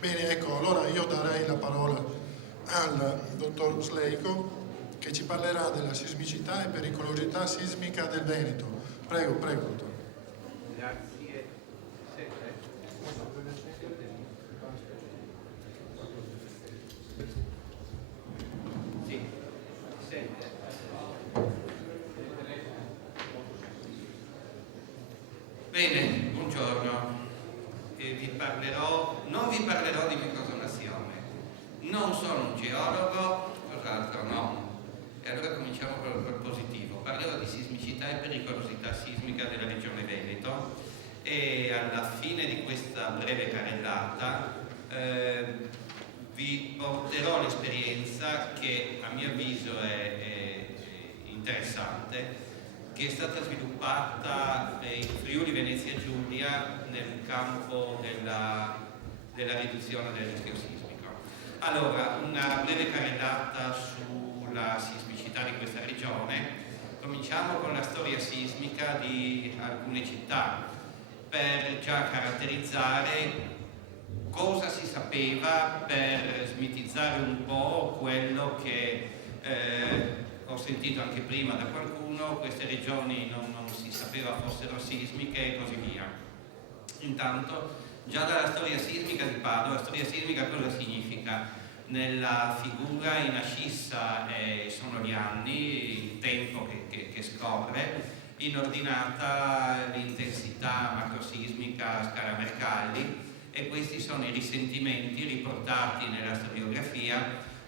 Bene, ecco, allora io darei la parola al dottor Sleico che ci parlerà della sismicità e pericolosità sismica del Veneto. Prego, prego, dottor. Grazie. Sì, sente. Bene, buongiorno. Non vi parlerò di microzonazione. Non sono un geologo, cos'altro no. E allora cominciamo col positivo. Parlerò di sismicità e pericolosità sismica della regione Veneto e alla fine di questa breve carrellata vi porterò l'esperienza che a mio avviso è interessante, che è stata sviluppata in Friuli Venezia Giulia nel campo della riduzione del rischio sismico. Allora, una breve carrellata sulla sismicità di questa regione. Cominciamo con la storia sismica di alcune città per già caratterizzare cosa si sapeva, per smitizzare un po' quello che ho sentito anche prima da qualcuno: queste regioni non si sapeva fossero sismiche e così via. Intanto, già dalla storia sismica di Padova, la storia sismica cosa significa? Nella figura in ascissa sono gli anni, il tempo che scorre, in ordinata l'intensità macrosismica a scala Mercalli, e questi sono i risentimenti riportati nella storiografia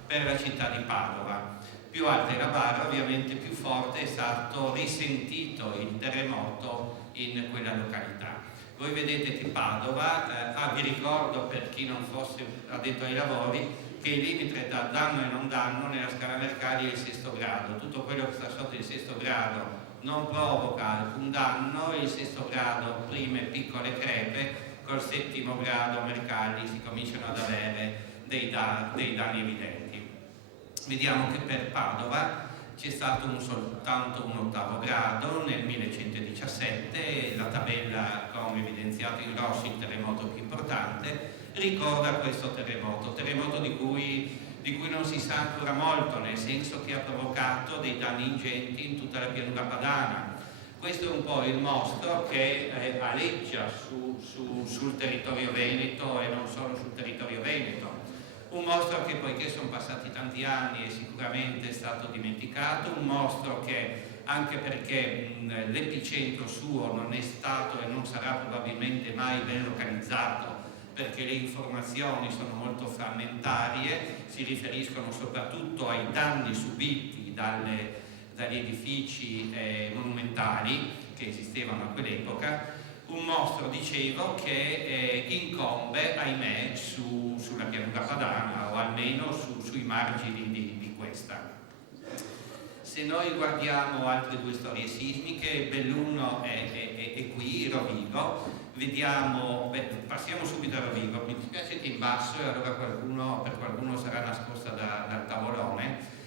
per la città di Padova. Più alta è la barra, ovviamente più forte è stato risentito il terremoto in quella località. Voi vedete che Padova, vi ricordo per chi non fosse addetto ai lavori, che il limite tra danno e non danno nella scala Mercalli è il 6° grado. Tutto quello che sta sotto il 6° grado non provoca alcun danno, il 6° grado prime piccole crepe, col 7° grado Mercalli si cominciano ad avere dei danni evidenti. Vediamo che per Padova c'è stato soltanto un 8° grado nel 1117, la tabella, come evidenziato in rosso, il terremoto più importante, ricorda questo terremoto di cui non si sa ancora molto, nel senso che ha provocato dei danni ingenti in tutta la pianura padana. Questo è un po' il mostro che aleggia sul territorio veneto e non solo sul territorio veneto. Un mostro che, poiché sono passati tanti anni, è sicuramente stato dimenticato, un mostro che, anche perché l'epicentro suo non è stato e non sarà probabilmente mai ben localizzato, perché le informazioni sono molto frammentarie, si riferiscono soprattutto ai danni subiti dagli edifici monumentali che esistevano a quell'epoca. Un mostro, dicevo, che incombe, ahimè, sulla pianura padana, o almeno sui margini di questa. Se noi guardiamo altre due storie sismiche, Belluno è qui, Rovigo, vediamo, passiamo subito a Rovigo. Mi dispiace che in basso, e allora per qualcuno sarà nascosta dal tavolone.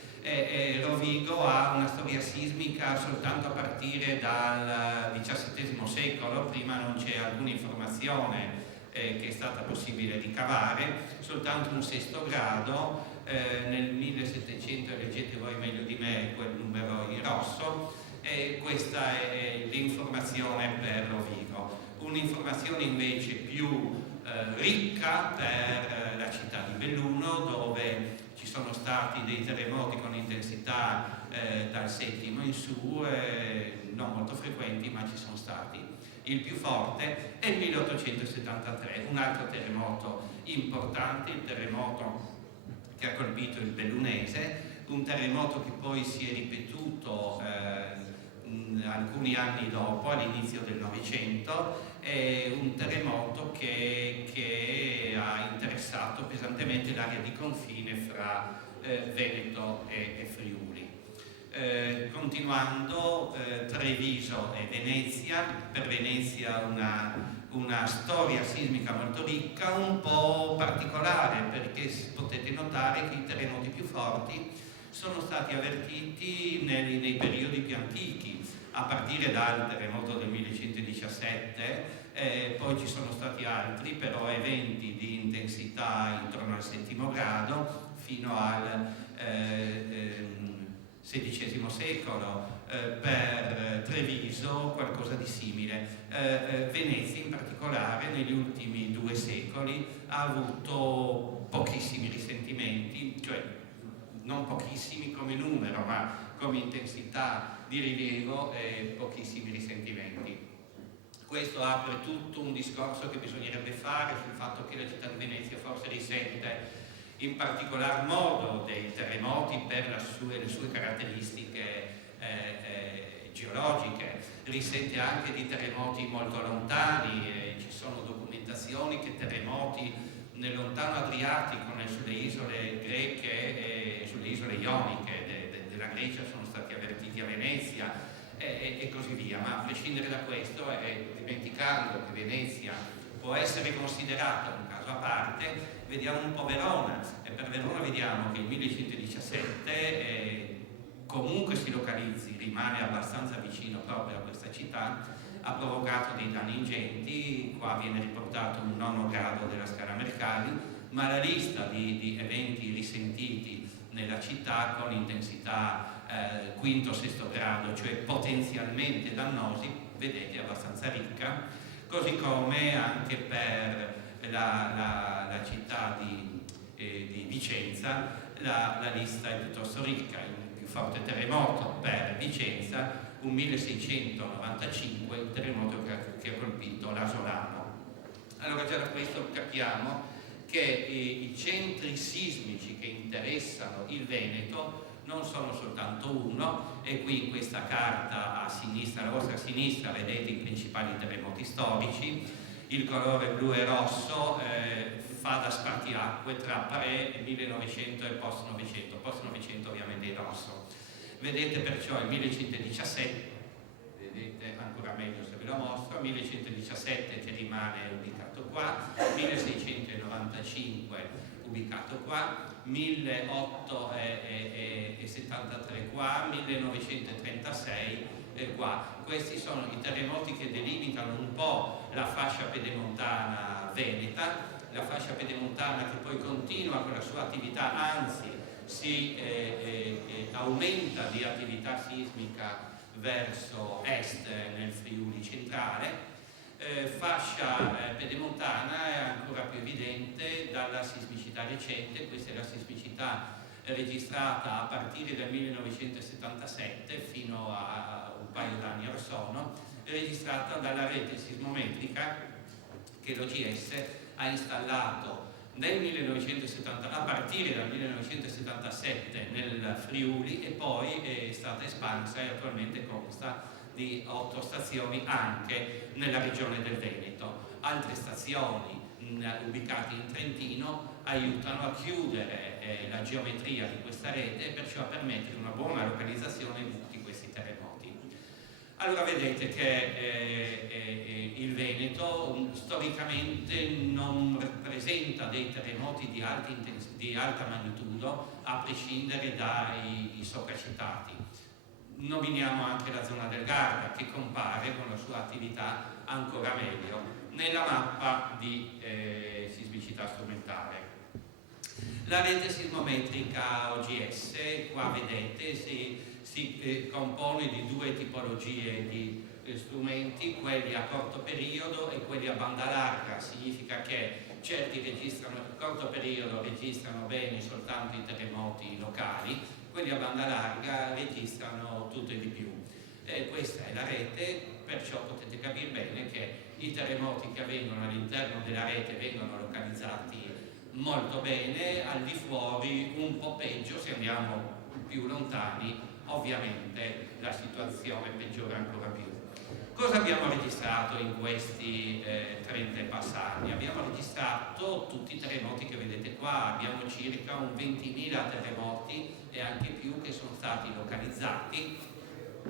Rovigo ha una storia sismica soltanto a partire dal XVII secolo, prima non c'è alcuna informazione che è stata possibile ricavare, soltanto un 6° grado nel 1700, leggete voi meglio di me quel numero in rosso, e questa è l'informazione per Rovigo. Un'informazione invece più ricca per la città di Belluno, dove ci sono stati dei terremoti con intensità dal 7° in su, non molto frequenti, ma ci sono stati. Il più forte è il 1873, un altro terremoto importante, il terremoto che ha colpito il bellunese, un terremoto che poi si è ripetuto alcuni anni dopo, all'inizio del Novecento, è un terremoto che ha interessato pesantemente l'area di confine fra Veneto e Friuli. Continuando, Treviso e Venezia. Per Venezia una storia sismica molto ricca, un po' particolare, perché potete notare che i terremoti più forti sono stati avvertiti nei periodi più antichi, a partire dal terremoto del 1117, poi ci sono stati altri, però eventi di intensità già intorno al VII grado fino al XVI secolo, per Treviso qualcosa di simile. Venezia in particolare negli ultimi 2 secoli ha avuto pochissimi risentimenti, cioè non pochissimi come numero, ma come intensità di rilievo, e pochissimi risentimenti. Questo apre tutto un discorso che bisognerebbe fare sul fatto che la città di Venezia forse risente in particolar modo dei terremoti per le sue caratteristiche geologiche, risente anche di terremoti molto lontani, ci sono documentazioni che terremoti nel lontano Adriatico, sulle isole greche e sulle isole ioniche della Grecia sono stati avvertiti a Venezia e così via. Ma a prescindere da questo, dimenticando che Venezia può essere considerata un caso a parte, vediamo un po' Verona, e per Verona vediamo che il 1117 comunque si localizzi, rimane abbastanza vicino proprio a questa città, ha provocato dei danni ingenti. Qua viene riportato un 9° grado della scala Mercalli, ma la lista di eventi risentiti nella città con intensità 5° 6° grado, cioè potenzialmente dannosi, vedete, è abbastanza ricca, così come anche per la città di Vicenza la lista è piuttosto ricca. Il più forte terremoto per Vicenza, un 1695, il terremoto che ha colpito l'Asolano. Allora già da questo capiamo che i centri sismici che interessano il Veneto non sono soltanto uno, e qui in questa carta a sinistra, alla vostra sinistra, vedete i principali terremoti storici. Il colore blu e rosso fa da spartiacque tra pre 1900 e post 900, post 900 ovviamente il rosso. Vedete perciò il 1117, vedete ancora meglio se ve lo mostro, 1117 che rimane ubicato qua, 1695 ubicato qua, 1873 qua, 1936 qua. Questi sono i terremoti che delimitano un po' la fascia pedemontana veneta, la fascia pedemontana che poi continua con la sua attività, anzi si aumenta di attività sismica verso est nel Friuli centrale. Fascia pedemontana è ancora più evidente dalla sismicità recente. Questa è la sismicità registrata a partire dal 1977 fino a un paio d'anni or sono, registrata dalla rete sismometrica che l'OGS ha installato a partire dal 1977 nel Friuli, e poi è stata espansa e attualmente consta di 8 stazioni anche nella regione del Veneto. Altre stazioni ubicate in Trentino aiutano a chiudere la geometria di questa rete e perciò a permettere una buona localizzazione di tutti questi terremoti. Allora vedete che il Veneto storicamente non presenta dei terremoti di alta magnitudo, a prescindere dai sopracitati. Nominiamo anche la zona del Garda, che compare con la sua attività ancora meglio nella mappa di sismicità strumentale. La rete sismometrica OGS, qua vedete, si compone di 2 tipologie di strumenti, quelli a corto periodo e quelli a banda larga. Significa che certi registrano a corto periodo, registrano bene soltanto i terremoti locali, quelli a banda larga registrano tutto e di più. Questa è la rete, perciò potete capire bene che i terremoti che avvengono all'interno della rete vengono localizzati molto bene, al di fuori un po' peggio. Se andiamo più lontani ovviamente la situazione peggiora ancora più. Cosa abbiamo registrato in questi 30 passati? Abbiamo registrato tutti i terremoti che vedete qua, abbiamo circa un 20.000 terremoti e anche più che sono stati localizzati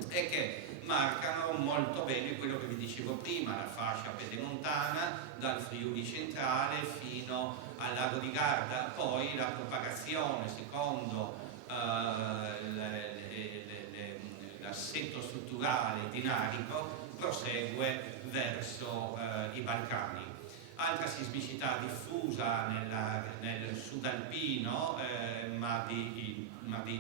e che marcano molto bene quello che vi dicevo prima, la fascia pedemontana dal Friuli centrale fino al lago di Garda. Poi la propagazione secondo l'assetto strutturale dinarico prosegue verso i Balcani. altra sismicità diffusa nel sud alpino, ma di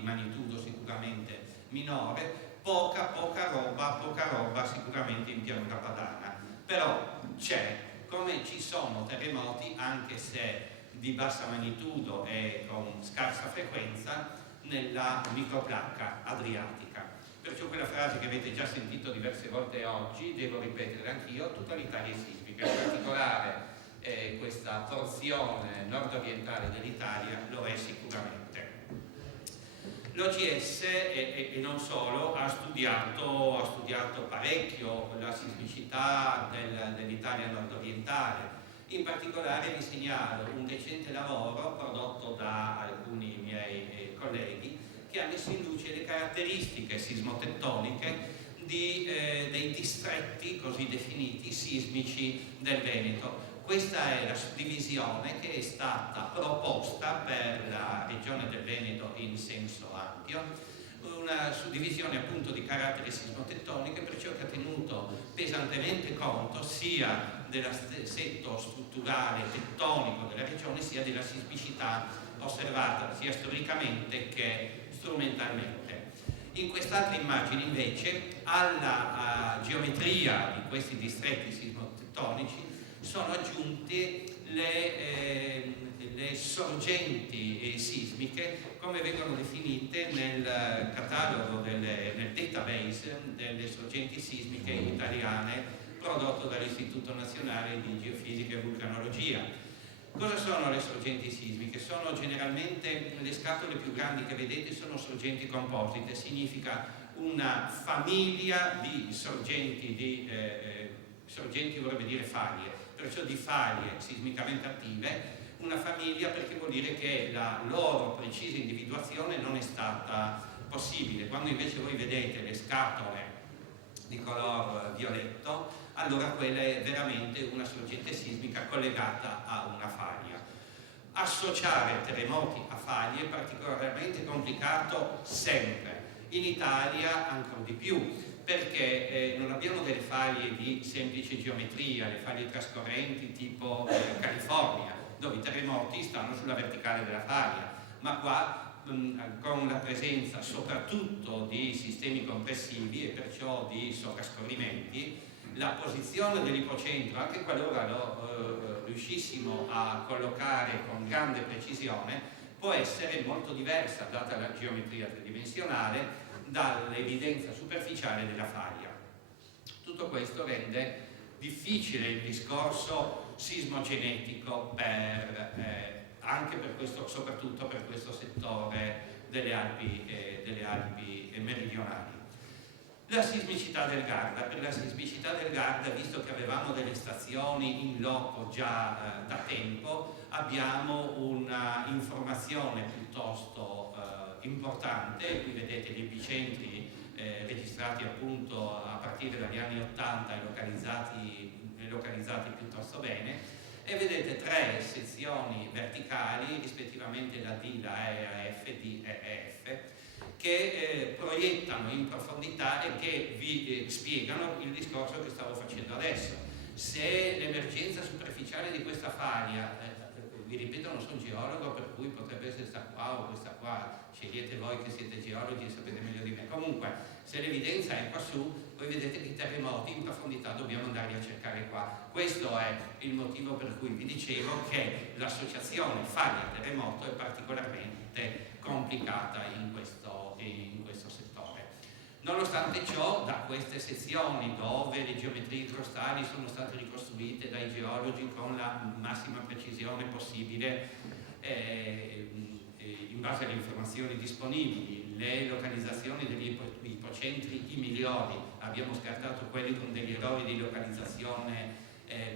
magnitudo sicuramente minore, poca roba sicuramente in pianura padana. Però c'è, come ci sono terremoti, anche se di bassa magnitudo e con scarsa frequenza, nella microplacca adriatica. Perciò quella frase che avete già sentito diverse volte oggi, devo ripetere anch'io, tutta l'Italia è sismica, in particolare questa porzione nord-orientale dell'Italia lo è sicuramente. L'OCS e non solo ha studiato parecchio la sismicità dell'Italia nord-orientale. In particolare vi segnalo un recente lavoro prodotto da alcuni miei colleghi che ha messo in luce le caratteristiche sismotettoniche dei distretti così definiti sismici del Veneto. Questa è la suddivisione che è stata proposta per la regione del Veneto in senso ampio, una suddivisione appunto di carattere sismotettonico, perciò che ha tenuto pesantemente conto sia dell'assetto strutturale tettonico della regione sia della sismicità osservata sia storicamente che strumentalmente. In quest'altra immagine invece alla geometria di questi distretti sismotettonici sono aggiunte le sorgenti sismiche come vengono definite nel catalogo, nel database delle sorgenti sismiche italiane prodotto dall'Istituto Nazionale di Geofisica e Vulcanologia. Cosa sono le sorgenti sismiche? Sono generalmente le scatole più grandi che vedete, sono sorgenti composite, significa una famiglia di sorgenti, sorgenti vorrebbe dire faglie, perciò di faglie sismicamente attive, una famiglia perché vuol dire che la loro precisa individuazione non è stata possibile. Quando invece voi vedete le scatole di color violetto, allora quella è veramente una sorgente sismica collegata a una faglia. Associare terremoti a faglie è particolarmente complicato sempre, in Italia ancora di più, perché non abbiamo delle faglie di semplice geometria, le faglie trascorrenti tipo California, dove i terremoti stanno sulla verticale della faglia, ma qua con la presenza soprattutto di sistemi compressivi e perciò di sovrascorrimenti, la posizione dell'ipocentro, anche qualora lo riuscissimo a collocare con grande precisione, può essere molto diversa data la geometria tridimensionale dall'evidenza superficiale della faglia. Tutto questo rende difficile il discorso sismogenetico anche per questo, soprattutto per questo settore delle Alpi meridionali. La sismicità del Garda. Per la sismicità del Garda, visto che avevamo delle stazioni in loco già da tempo, abbiamo una informazione piuttosto importante. Qui vedete gli epicentri registrati appunto a partire dagli anni 80 e localizzati piuttosto bene, e vedete tre sezioni verticali, rispettivamente la D, la E, la F, D e F, che proiettano in profondità e che vi spiegano il discorso che stavo facendo adesso. Se l'emergenza superficiale di questa faglia, vi ripeto, non sono geologo, per cui potrebbe essere questa qua o questa qua, scegliete voi che siete geologi e sapete meglio di me. Comunque, se l'evidenza è qua su, voi vedete che i terremoti in profondità dobbiamo andarli a cercare qua. Questo è il motivo per cui vi dicevo che l'associazione faglia-terremoto è particolarmente complicata in questo settore. Nonostante ciò, da queste sezioni dove le geometrie idrostali sono state ricostruite dai geologi con la massima precisione possibile, in base alle informazioni disponibili, le localizzazioni degli ipocentri i migliori, abbiamo scartato quelli con degli errori di localizzazione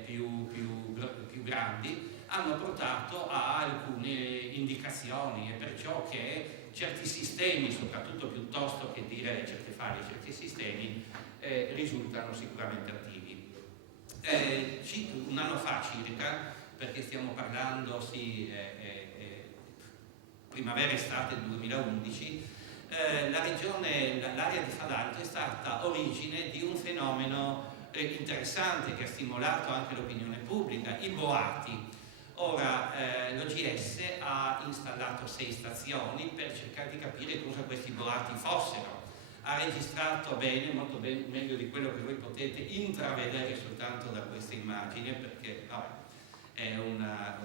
più grandi, hanno portato a alcune indicazioni, e perciò che certi sistemi, soprattutto piuttosto che dire certe faglie, certi sistemi risultano sicuramente attivi. Un anno fa circa, perché stiamo parlando primavera-estate del 2011, l'area di Fadalto è stata origine di un fenomeno interessante che ha stimolato anche l'opinione pubblica, i boati. Ora l'OGS ha installato 6 stazioni per cercare di capire cosa questi boati fossero. Ha registrato bene, molto bene, meglio di quello che voi potete intravedere soltanto da queste immagini, perché è una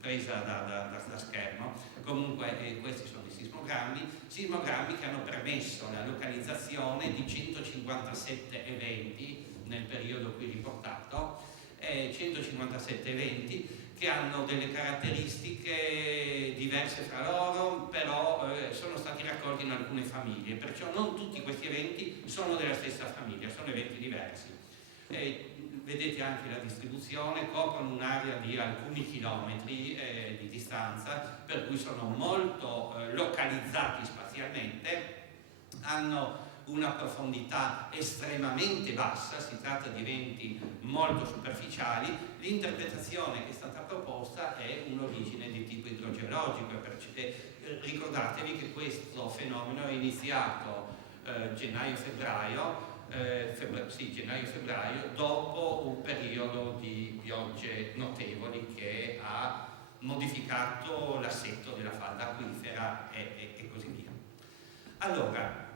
presa da schermo. Comunque questi sono i sismogrammi che hanno permesso la localizzazione di 157 eventi nel periodo qui riportato, 157 eventi che hanno delle caratteristiche diverse fra loro, però sono stati raccolti in alcune famiglie, perciò non tutti questi eventi sono della stessa famiglia, sono eventi diversi. Vedete anche la distribuzione, coprono un'area di alcuni chilometri di distanza, per cui sono molto localizzati spazialmente, hanno una profondità estremamente bassa, si tratta di eventi molto superficiali. L'interpretazione che è stata proposta è un'origine di tipo idrogeologico, ricordatevi che questo fenomeno è iniziato gennaio-febbraio, dopo un periodo di piogge notevoli che ha modificato l'assetto della falda acquifera e così via. Allora,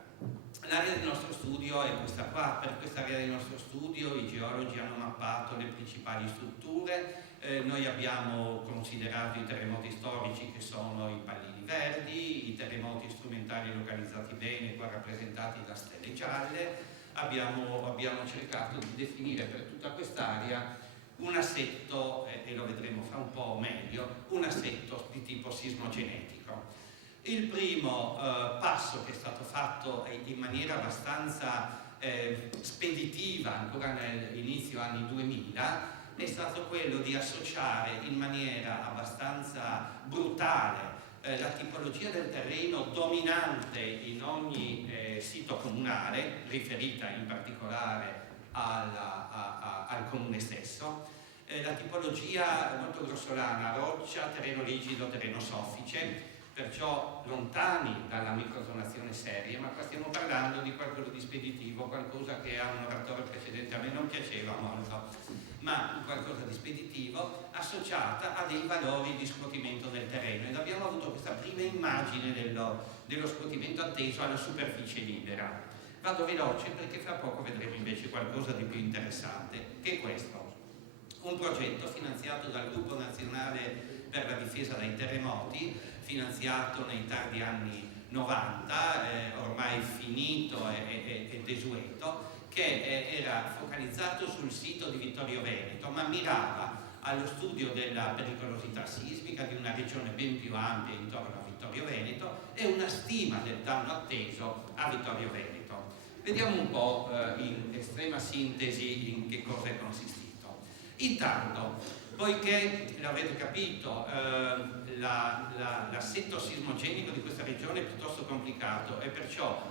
l'area del nostro studio è questa qua. Per questa area del nostro studio i geologi hanno mappato le principali strutture. Noi abbiamo considerato i terremoti storici, che sono i pallini verdi, i terremoti strumentali localizzati bene, qua rappresentati da stelle gialle. Abbiamo cercato di definire per tutta quest'area un assetto, e lo vedremo fra un po' meglio, un assetto di tipo sismogenetico. Il primo passo che è stato fatto in maniera abbastanza speditiva ancora nell'inizio anni 2000 è stato quello di associare in maniera abbastanza brutale la tipologia del terreno dominante in ogni sito comunale, riferita in particolare al comune stesso, la tipologia molto grossolana, roccia, terreno rigido, terreno soffice, perciò lontani dalla microzonazione seria, ma qua stiamo parlando di qualcosa di speditivo, qualcosa che a un oratore precedente a me non piaceva molto, ma qualcosa di speditivo associata a dei valori di scuotimento del terreno, ed abbiamo avuto questa prima immagine dello scuotimento atteso alla superficie libera. Vado veloce perché fra poco vedremo invece qualcosa di più interessante, che è questo: un progetto finanziato dal Gruppo Nazionale per la Difesa dai Terremoti, finanziato nei tardi anni 90, ormai finito e desueto, che era focalizzato sul sito di Vittorio Veneto, ma mirava allo studio della pericolosità sismica di una regione ben più ampia intorno a Vittorio Veneto e una stima del danno atteso a Vittorio Veneto. Vediamo un po' in estrema sintesi in che cosa è consistito. Intanto, poiché l'avete capito, l'assetto sismogenico di questa regione è piuttosto complicato e perciò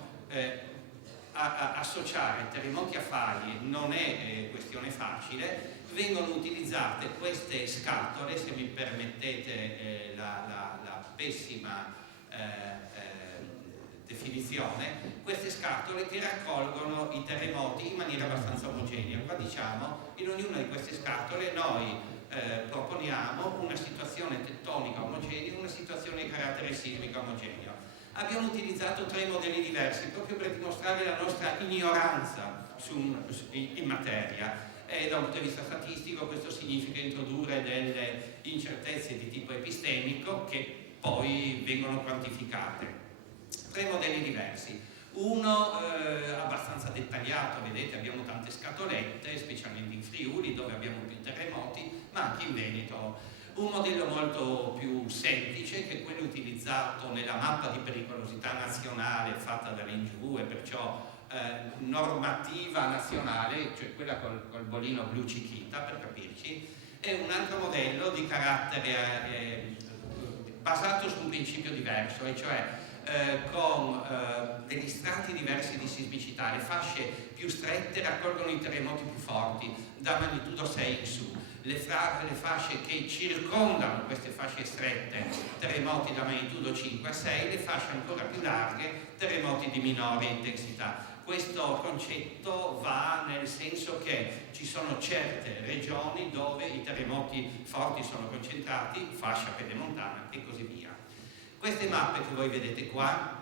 associare terremoti a faglie non è questione facile, vengono utilizzate queste scatole, se mi permettete la pessima definizione, queste scatole che raccolgono i terremoti in maniera abbastanza omogenea. Qua diciamo, in ognuna di queste scatole noi proponiamo una situazione tettonica omogenea, una situazione di carattere sismico omogeneo. Abbiamo utilizzato 3 modelli diversi proprio per dimostrare la nostra ignoranza in materia. Da un punto di vista statistico questo significa introdurre delle incertezze di tipo epistemico che poi vengono quantificate. 3 modelli diversi. Uno abbastanza dettagliato, vedete, abbiamo tante scatolette, specialmente in Friuli dove abbiamo più terremoti, ma anche in Veneto. Un modello molto più semplice, che è quello utilizzato nella mappa di pericolosità nazionale fatta dall'Ingiu e perciò normativa nazionale, cioè quella col bolino blu Chiquita per capirci. È un altro modello di carattere basato su un principio diverso, e cioè con degli strati diversi di sismicità. Le fasce più strette raccolgono i terremoti più forti, da magnitudo 6 in su. Le fasce che circondano queste fasce strette, terremoti da magnitudo 5 a 6, le fasce ancora più larghe, terremoti di minore intensità. questo concetto va nel senso che ci sono certe regioni dove i terremoti forti sono concentrati, fascia pedemontana e così via. Queste mappe che voi vedete qua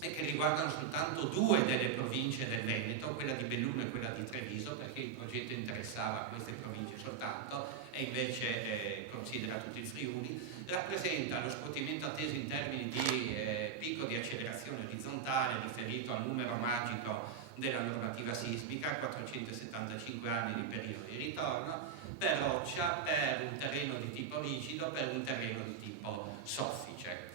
e che riguardano soltanto 2 delle province del Veneto, quella di Belluno e quella di Treviso, perché il progetto interessava queste province soltanto e invece considera tutto il Friuli, rappresenta lo scuotimento atteso in termini di picco di accelerazione orizzontale riferito al numero magico della normativa sismica, 475 anni di periodo di ritorno, per roccia, per un terreno di tipo rigido, per un terreno di tipo soffice.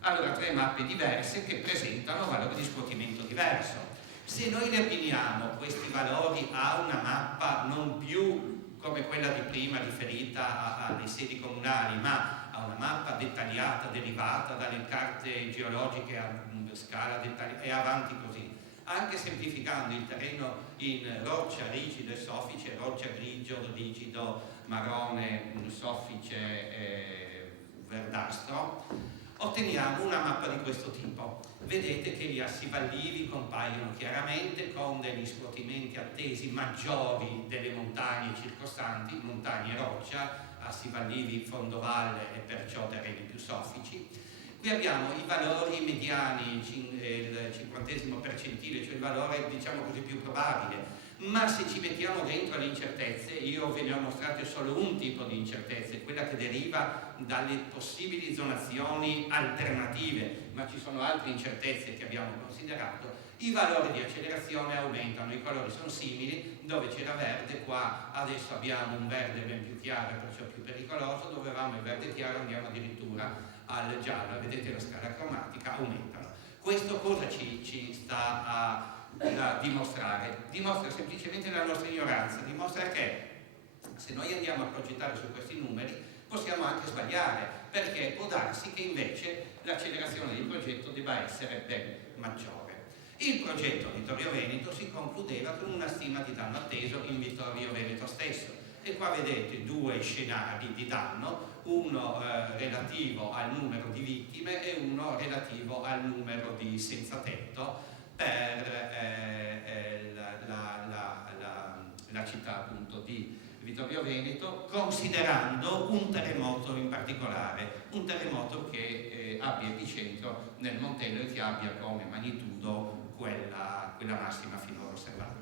Allora, 3 mappe diverse che presentano valori di scuotimento diverso. Se noi ne abbiniamo questi valori a una mappa non più come quella di prima riferita alle sedi comunali, ma a una mappa dettagliata, derivata dalle carte geologiche a scala dettagliata e avanti così, anche semplificando il terreno in roccia rigido e soffice, roccia grigio, rigido, marrone, soffice, verdastro, otteniamo una mappa di questo tipo. Vedete che gli assi vallivi compaiono chiaramente con degli scuotimenti attesi maggiori delle montagne circostanti, montagne e roccia, assi vallivi, fondovalle e perciò terreni più soffici. Qui abbiamo i valori mediani, il 50° percentile, cioè il valore diciamo così più probabile, ma se ci mettiamo dentro le incertezze, io ve ne ho mostrato solo un tipo di incertezze, quella che deriva dalle possibili zonazioni alternative, ma ci sono altre incertezze che abbiamo considerato, i valori di accelerazione aumentano, i colori sono simili, dove c'era verde, qua adesso abbiamo un verde ben più chiaro e perciò più pericoloso, dove avevamo il verde chiaro andiamo addirittura al giallo, vedete la scala cromatica, aumentano. Questo cosa ci sta a dimostrare? Dimostra semplicemente la nostra ignoranza, dimostra che se noi andiamo a progettare su questi numeri possiamo anche sbagliare, perché può darsi che invece l'accelerazione del progetto debba essere ben maggiore. Il progetto Vittorio Veneto si concludeva con una stima di danno atteso in Vittorio Veneto stesso, e qua vedete 2 scenari di danno, uno relativo al numero di vittime e uno relativo al numero di senza tetto per la città appunto di Vittorio Veneto, considerando un terremoto in particolare, un terremoto che abbia epicentro nel Montello e che abbia come magnitudo quella massima finora osservata.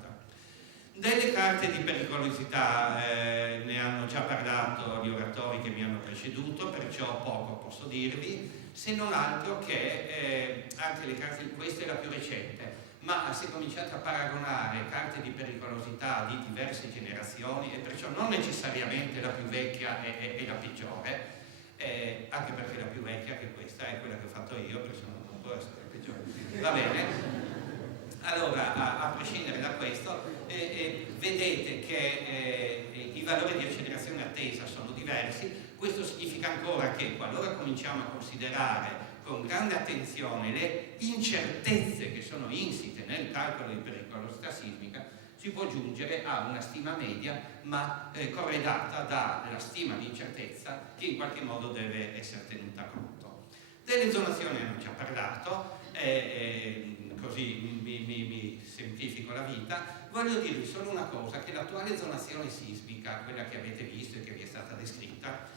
Delle carte di pericolosità ne hanno già parlato gli oratori che mi hanno preceduto, perciò poco posso dirvi, se non altro che anche le carte, questa è la più recente, ma se cominciate a paragonare carte di pericolosità di diverse generazioni, e perciò non necessariamente la più vecchia è la peggiore, anche perché la più vecchia, che questa è quella che ho fatto io, perciò non può essere la peggiore, va bene? Allora, a prescindere da questo, vedete che i valori di accelerazione attesa sono diversi. Questo significa ancora che qualora cominciamo a considerare con grande attenzione le incertezze che sono insite nel calcolo di pericolosità sismica, si può giungere a una stima media, ma corredata dalla stima di incertezza che in qualche modo deve essere tenuta conto. Delle zonazioni hanno già parlato, così mi semplifico la vita. Voglio dirvi solo una cosa, che l'attuale zonazione sismica, quella che avete visto e che vi è stata descritta,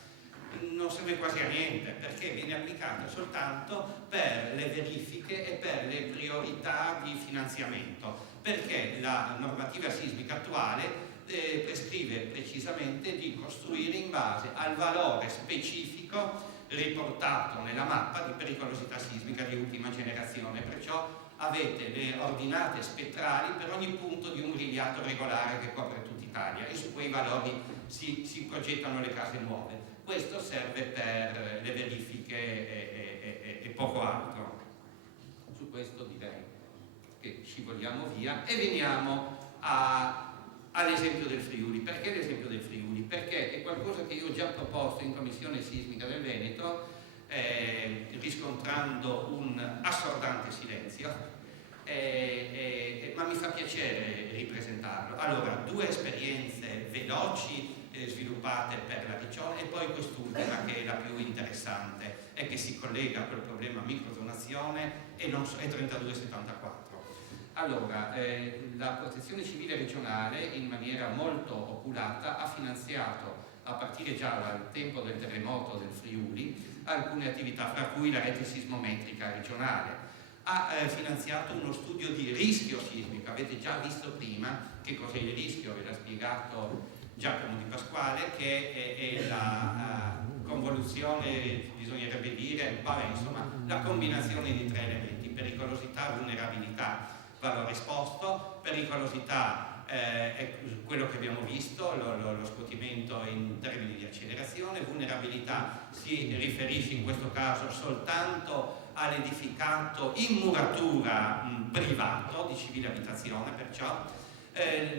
non serve quasi a niente, perché viene applicata soltanto per le verifiche e per le priorità di finanziamento, perché la normativa sismica attuale prescrive precisamente di costruire in base al valore specifico riportato nella mappa di pericolosità sismica di ultima generazione, perciò avete le ordinate spettrali per ogni punto di un rigliato regolare che copre tutta Italia, e su quei valori si progettano le case nuove. Questo serve per le verifiche e poco altro. Su questo direi che scivoliamo via e veniamo all'esempio del Friuli. Perché l'esempio del Friuli? Perché è qualcosa che io ho già proposto in Commissione Sismica del Veneto, riscontrando un assordante silenzio, ma mi fa piacere ripresentarlo. Allora, 2 esperienze veloci sviluppate per la regione, e poi quest'ultima che è la più interessante e che si collega a quel problema microzonazione, e non so, è 3274. Allora, la Protezione Civile regionale in maniera molto oculata ha finanziato a partire già dal tempo del terremoto del Friuli alcune attività, fra cui la rete sismometrica regionale. Ha finanziato uno studio di rischio sismico. Avete già visto prima che cos'è il rischio, ve l'ha spiegato Giacomo Di Pasquale, che è la convoluzione, bisognerebbe dire, insomma, la combinazione di 3 elementi: pericolosità, vulnerabilità, valore esposto. Pericolosità è quello che abbiamo visto, lo scuotimento in termini di accelerazione. Vulnerabilità si riferisce in questo caso soltanto all'edificato in muratura privato di civile abitazione, perciò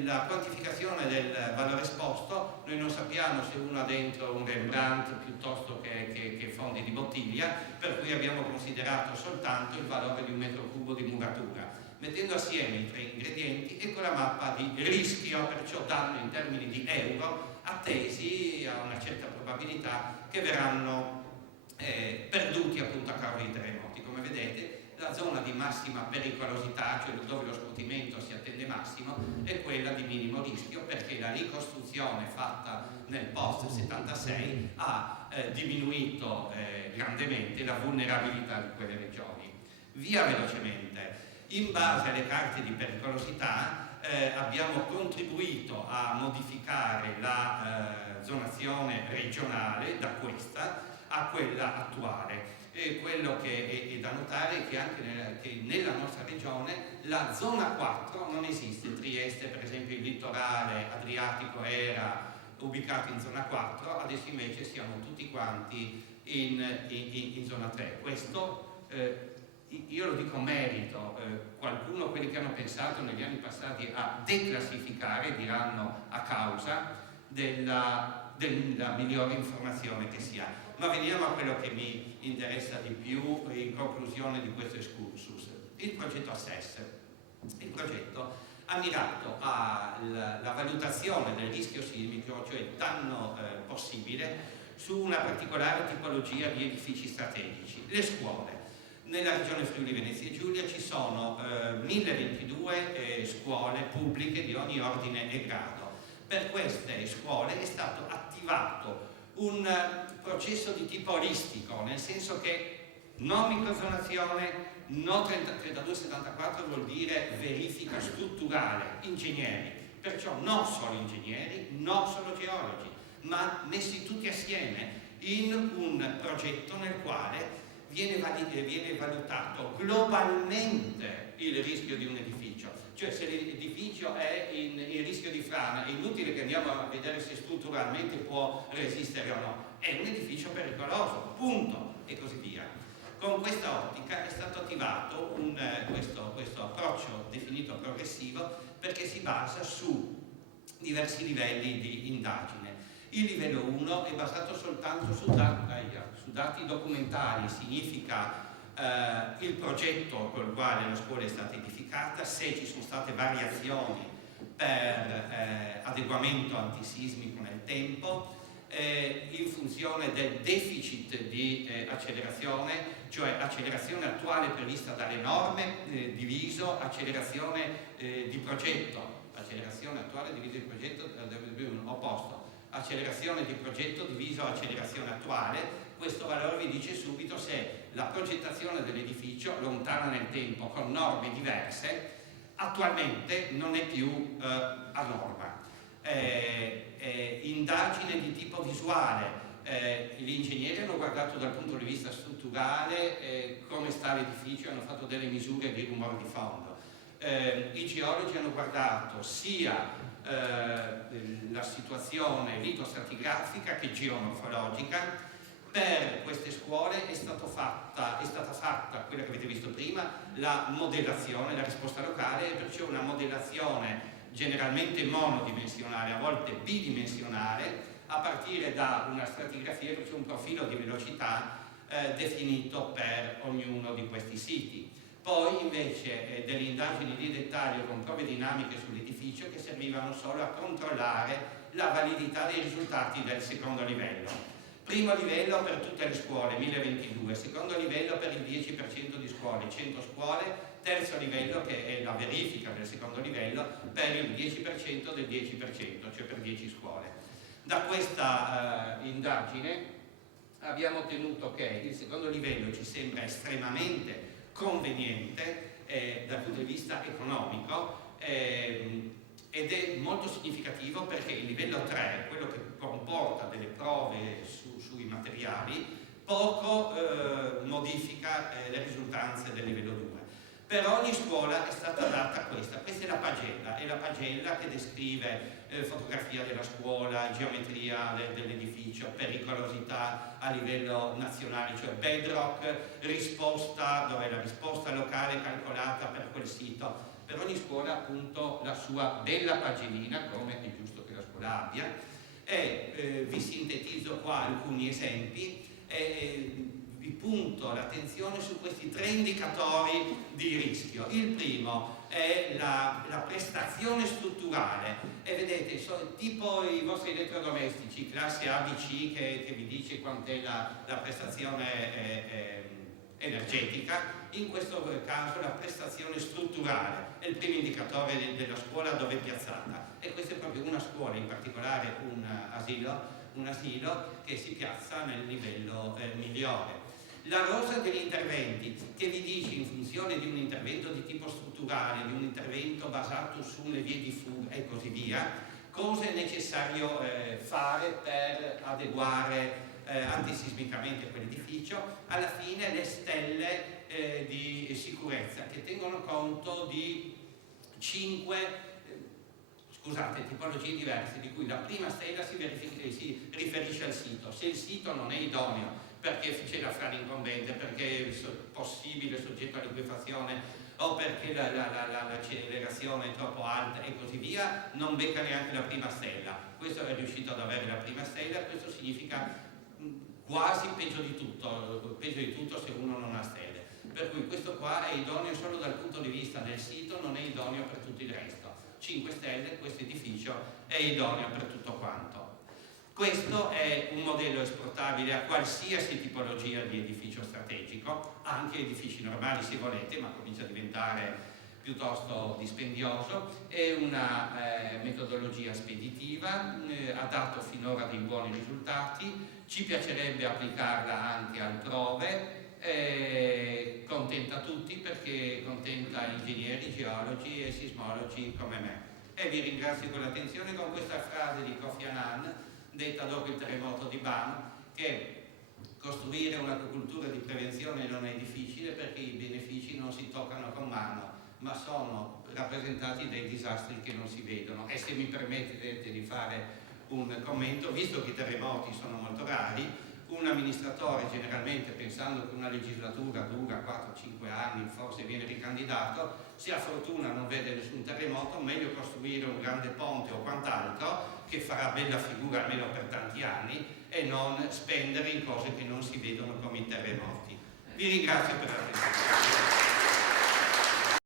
la quantificazione del valore esposto, noi non sappiamo se uno ha dentro un Rembrandt piuttosto che fondi di bottiglia, per cui abbiamo considerato soltanto il valore di 1 metro cubo di muratura. Mettendo assieme i 3 ingredienti, ecco la mappa di rischio, perciò danno in termini di euro attesi a una certa probabilità che verranno perduti appunto a causa dei terremoti. Come vedete, la zona di massima pericolosità, cioè dove lo scuotimento si attende massimo, è quella di minimo rischio, perché la ricostruzione fatta nel post 76 ha diminuito grandemente la vulnerabilità di quelle regioni. Via velocemente. In base alle carte di pericolosità abbiamo contribuito a modificare la zonazione regionale da questa a quella attuale. E quello che è da notare è che anche nella nostra regione la zona 4 non esiste. Trieste, per esempio, il litorale adriatico era ubicato in zona 4, adesso invece siamo tutti quanti in zona 3. Questo io lo dico merito, quelli che hanno pensato negli anni passati a declassificare diranno a causa della migliore informazione che si ha. Ma veniamo a quello che mi interessa di più in conclusione di questo excursus. Il progetto ASSESS. Il progetto ha mirato alla valutazione del rischio sismico, cioè danno possibile, su una particolare tipologia di edifici strategici, le scuole. Nella regione Friuli Venezia Giulia ci sono 1022 scuole pubbliche di ogni ordine e grado. Per queste scuole è stato attivato un processo di tipo olistico, nel senso che non microzonazione, no 3274 vuol dire verifica strutturale, ingegneri, perciò non solo ingegneri, non solo geologi, ma messi tutti assieme in un progetto nel quale viene valutato globalmente il rischio di un edificio. Cioè, se l'edificio è in rischio di frana, è inutile che andiamo a vedere se strutturalmente può resistere o no. È un edificio pericoloso, punto, e così via. Con questa ottica è stato attivato questo approccio definito progressivo, perché si basa su diversi livelli di indagine. Il livello 1 è basato soltanto su dati documentali, significa il progetto col quale la scuola è stata edificata, se ci sono state variazioni per adeguamento antisismico nel tempo, in funzione del deficit di accelerazione, cioè accelerazione attuale prevista dalle norme diviso accelerazione di progetto. Accelerazione attuale diviso di progetto deve un opposto. Accelerazione di progetto diviso accelerazione attuale. Questo valore vi dice subito se la progettazione dell'edificio, lontana nel tempo, con norme diverse, attualmente non è più a norma. Indagine di tipo visuale. Gli ingegneri hanno guardato dal punto di vista strutturale come sta l'edificio, hanno fatto delle misure di rumore di fondo. I geologi hanno guardato sia la situazione litostratigrafica che geomorfologica. Per queste scuole è stata fatta quella che avete visto prima, la modellazione, la risposta locale, perciò una modellazione generalmente monodimensionale, a volte bidimensionale, a partire da una stratigrafia, cioè un profilo di velocità definito per ognuno di questi siti. Poi invece delle indagini di dettaglio con prove dinamiche sull'edificio che servivano solo a controllare la validità dei risultati del secondo livello. Primo livello per tutte le scuole, 1022, secondo livello per il 10% di scuole, 100 scuole, terzo livello che è la verifica del secondo livello per il 10% del 10%, cioè per 10 scuole. Da questa indagine abbiamo ottenuto che il secondo livello ci sembra estremamente conveniente dal punto di vista economico ed è molto significativo perché il livello 3, quello che comporta delle prove sui materiali, poco modifica le risultanze del livello 2. Per ogni scuola è stata data questa è la pagella che descrive fotografia della scuola, geometria dell'edificio, pericolosità a livello nazionale, cioè bedrock, risposta, dove è la risposta locale calcolata per quel sito. Per ogni scuola appunto la sua bella pagellina, come è giusto che la scuola abbia, e vi sintetizzo qua alcuni esempi. Vi punto l'attenzione su questi 3 indicatori di rischio. Il primo è la prestazione strutturale e vedete, tipo i vostri elettrodomestici, classe ABC che vi dice quant'è la prestazione energetica. In questo caso la prestazione strutturale è il primo indicatore della scuola dove è piazzata, e questa è proprio una scuola, in particolare un asilo che si piazza nel livello migliore. La rosa degli interventi che vi dice, in funzione di un intervento di tipo strutturale, di un intervento basato sulle vie di fuga e così via, cosa è necessario fare per adeguare antisismicamente quell'edificio. Alla fine le stelle di sicurezza che tengono conto di 5 tipologie diverse, di cui la prima stella si riferisce al sito. Se il sito non è idoneo perché c'è la frana incombente, perché è possibile soggetto a liquefazione o perché l'accelerazione è troppo alta e così via, non becca neanche la prima stella. Questo è riuscito ad avere la prima stella, questo significa quasi peggio di tutto se uno non ha stelle. Per cui questo qua è idoneo solo dal punto di vista del sito, non è idoneo per tutto il resto. 5 stelle, questo edificio è idoneo per tutto quanto. Questo è un modello esportabile a qualsiasi tipologia di edificio strategico, anche edifici normali se volete, ma comincia a diventare piuttosto dispendioso. È una metodologia speditiva, ha dato finora dei buoni risultati, ci piacerebbe applicarla anche altrove, contenta tutti perché contenta ingegneri, geologi e sismologi come me. E vi ringrazio per l'attenzione con questa frase di Kofi Annan, detta dopo il terremoto di Bam, che costruire un'agricoltura di prevenzione non è difficile perché i benefici non si toccano con mano, ma sono rappresentati dai disastri che non si vedono. E se mi permettete di fare un commento, visto che i terremoti sono molto rari, un amministratore generalmente, pensando che una legislatura dura 4-5 anni, forse viene ricandidato, se ha fortuna non vede nessun terremoto, meglio costruire un grande ponte o quant'altro che farà bella figura almeno per tanti anni e non spendere in cose che non si vedono come i terremoti. Vi ringrazio per l'attenzione.